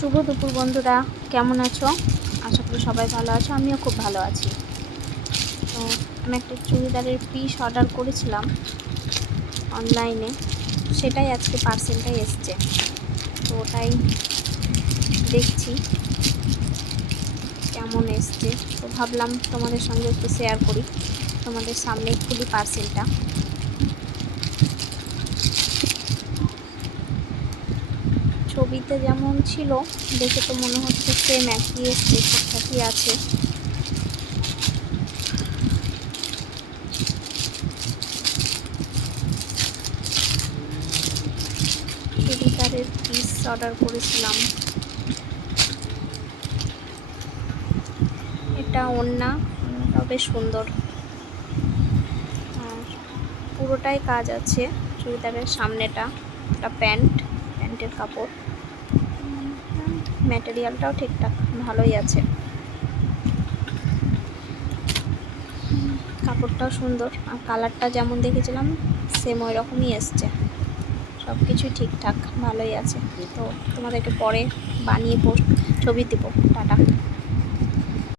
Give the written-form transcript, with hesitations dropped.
শুভ দুপুর বন্ধুরা, কেমন আছো? আশা করি সবাই ভালো আছো। আমিও খুব ভালো আছি। তো আমি একটা চুড়িদারের পিস অর্ডার করেছিলাম অনলাইনে, সেটাই আজকে পার্সেলটাই এসছে। তো ওটাই দেখছি কেমন এসছে। তো ভাবলাম তোমাদের সঙ্গে একটু শেয়ার করি। তোমাদের সামনে খুলি পার্সেলটা। ছবিতে যেমন ছিল দেখে তো মনে হচ্ছে সেম একই এসছে, ঠিকঠাকই আছে। চুড়িদারের পিস অর্ডার করেছিলাম। এটা ওড়নাটাও বেশ সুন্দর, আর পুরোটাই কাজ আছে। চুড়িদারের সামনেটা একটা প্যান্টের কাপড়, ম্যাটেরিয়ালটাও ঠিকঠাক ভালোই আছে। কাপড়টাও সুন্দর, আর কালারটা যেমন দেখেছিলাম সেম ওই রকমই এসছে। সব কিছুই ঠিকঠাক ভালোই আছে। তো তোমাদেরকে পরে বানিয়ে ছবি দেবো। টাটা।